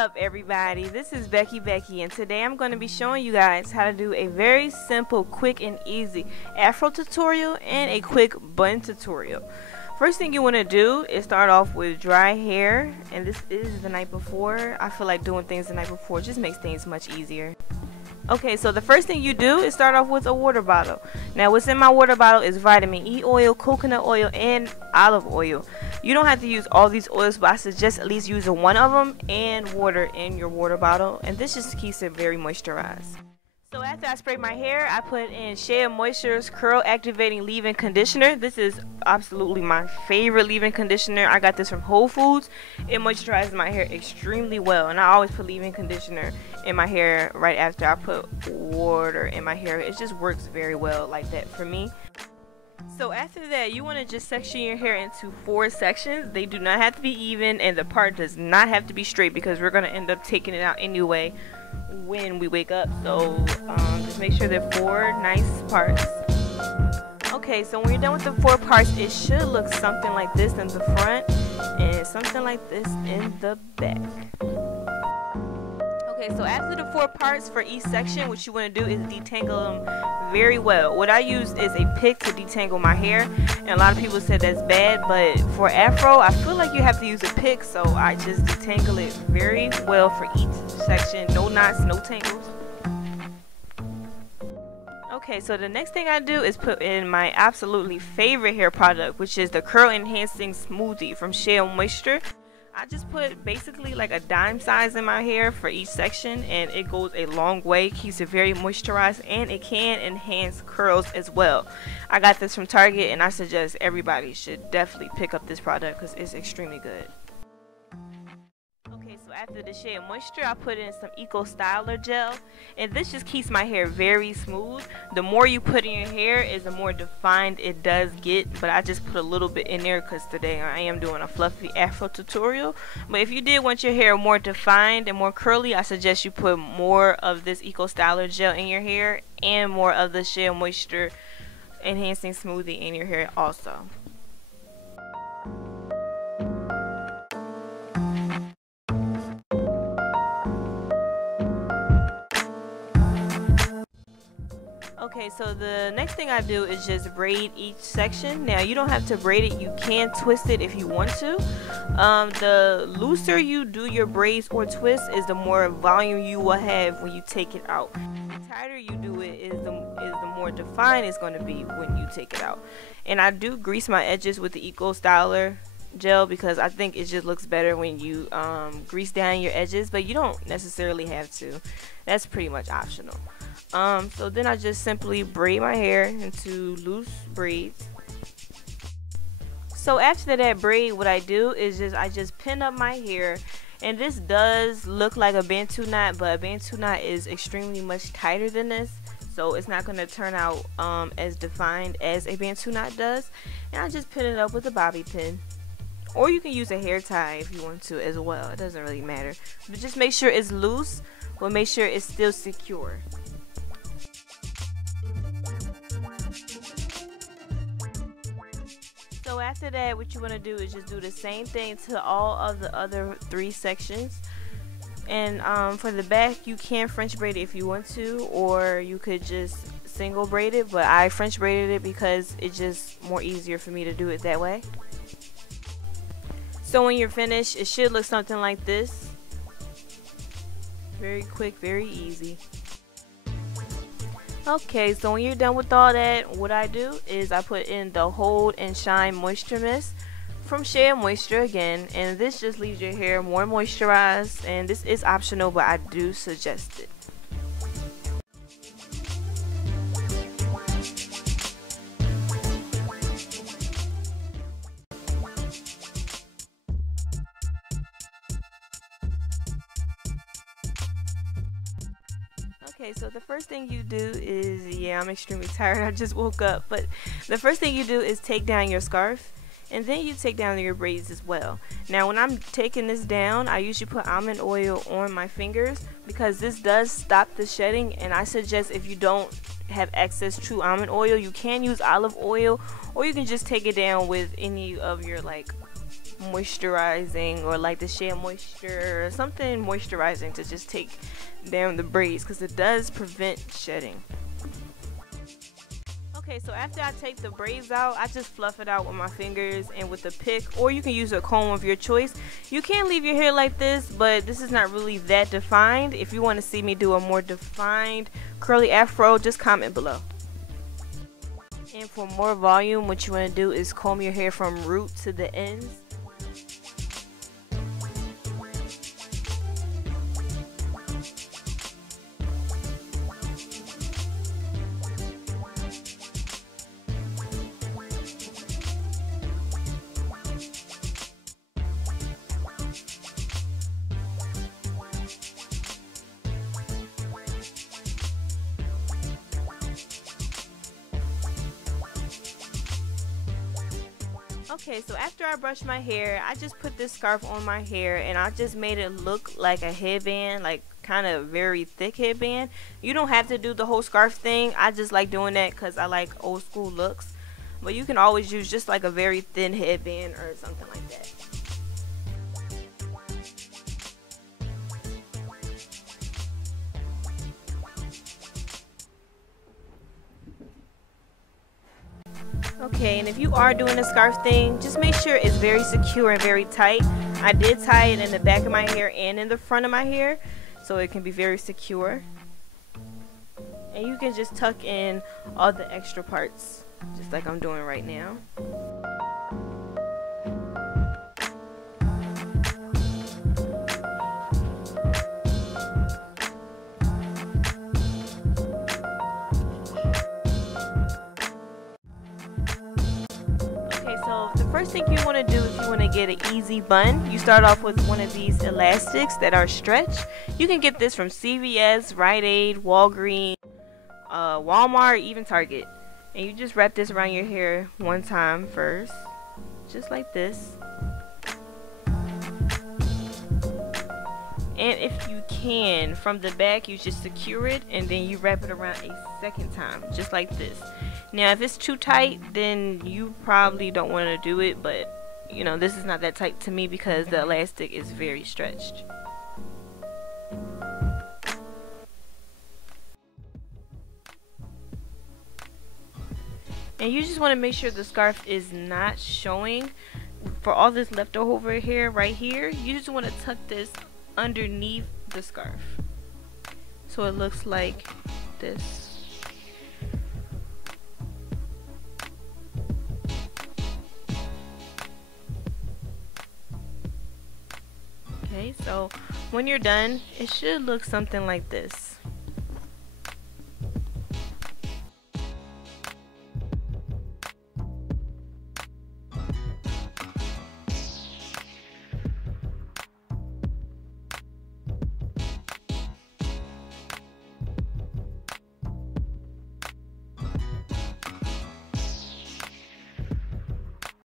up everybody, this is Becky and today I'm going to be showing you guys how to do a very simple, quick and easy Afro tutorial and a quick bun tutorial. First thing you want to do is start off with dry hair, and this is the night before. I feel like doing things the night before just makes things much easier. Okay, so the first thing you do is start off with a water bottle. Now what's in my water bottle is vitamin E oil, coconut oil, and olive oil. You don't have to use all these oils, but I suggest at least using one of them and water in your water bottle, and this just keeps it very moisturized. So after I spray my hair, I put in Shea Moisture's Curl Activating Leave-In Conditioner. This is absolutely my favorite leave-in conditioner. I got this from Whole Foods. It moisturizes my hair extremely well, and I always put leave-in conditioner in my hair right after I put water in my hair. It just works very well like that for me. So after that, you want to just section your hair into 4 sections. They do not have to be even, and the part does not have to be straight because we're going to end up taking it out anyway when we wake up. So just make sure they're 4 nice parts. Okay, so when you're done with the 4 parts, it should look something like this in the front and something like this in the back. Okay, so after the 4 parts for each section, what you want to do is detangle them very well. What I use is a pick to detangle my hair, and a lot of people said that's bad, but for Afro, I feel like you have to use a pick, so I just detangle it very well for each section. No knots, no tangles. Okay, so the next thing I do is put in my absolutely favorite hair product, which is the Curl Enhancing Smoothie from Shea Moisture. I just put basically like a dime size in my hair for each section, and it goes a long way, keeps it very moisturized, and it can enhance curls as well. I got this from Target, and I suggest everybody should definitely pick up this product because it's extremely good. Okay, so after the Shea Moisture, I put in some Eco Styler gel, and this just keeps my hair very smooth. The more you put in your hair is the more defined it does get, but I just put a little bit in there because today I am doing a fluffy Afro tutorial. But if you did want your hair more defined and more curly, I suggest you put more of this Eco Styler gel in your hair and more of the Shea Moisture Enhancing Smoothie in your hair also. Okay, so the next thing I do is just braid each section. Now you don't have to braid it, you can twist it if you want to. The looser you do your braids or twist is the more volume you will have when you take it out. The tighter you do it is the more defined it's going to be when you take it out. And I do grease my edges with the Eco Styler gel because I think it just looks better when you grease down your edges, but you don't necessarily have to. That's pretty much optional. So then I just simply braid my hair into loose braids. So after that braid, what I do is I just pin up my hair, and this does look like a Bantu knot, but a Bantu knot is extremely much tighter than this, so it's not going to turn out as defined as a Bantu knot does. And I just pin it up with a bobby pin, or you can use a hair tie if you want to as well. It doesn't really matter, but just make sure it's loose, but make sure it's still secure. So after that, what you want to do is just do the same thing to all of the other 3 sections. And for the back, you can French braid it if you want to, or you could just single braid it, but I French braided it because it's just more easier for me to do it that way. So when you're finished, it should look something like this. Very quick, very easy. Okay, so when you're done with all that, what I do is I put in the Hold and Shine Moisture Mist from Shea Moisture again, and this just leaves your hair more moisturized, and this is optional, but I do suggest it. Okay, so the first thing you do is, yeah, I'm extremely tired, I just woke up, but the first thing you do is take down your scarf, and then you take down your braids as well. Now when I'm taking this down, I usually put almond oil on my fingers because this does stop the shedding, and I suggest if you don't have access to almond oil, you can use olive oil, or you can just take it down with any of your like moisturizing, or like the Shea moisture or something moisturizing to just take down the braids, because it does prevent shedding. Okay, so after I take the braids out, I just fluff it out with my fingers and with a pick, or you can use a comb of your choice. You can leave your hair like this, but this is not really that defined. If you want to see me do a more defined curly afro, just comment below. And for more volume, what you want to do is comb your hair from root to the ends. Okay, so after I brush my hair, I just put this scarf on my hair and I just made it look like a headband, like kind of very thick headband. You don't have to do the whole scarf thing. I just like doing that because I like old school looks. But you can always use just like a very thin headband or something like that. Okay, and if you are doing a scarf thing, just make sure it's very secure and very tight. I did tie it in the back of my hair and in the front of my hair, so it can be very secure. And you can just tuck in all the extra parts, just like I'm doing right now. So the first thing you want to do if you want to get an easy bun, you start off with one of these elastics that are stretch. You can get this from CVS, Rite Aid, Walgreens, Walmart, even Target. And you just wrap this around your hair one time first, just like this. And if you can, from the back, you just secure it and then you wrap it around a second time, just like this. Now, if it's too tight, then you probably don't want to do it, but you know, this is not that tight to me because the elastic is very stretched. And you just want to make sure the scarf is not showing. For all this leftover hair right here, you just want to tuck this underneath the scarf so it looks like this. Okay, so when you're done, it should look something like this.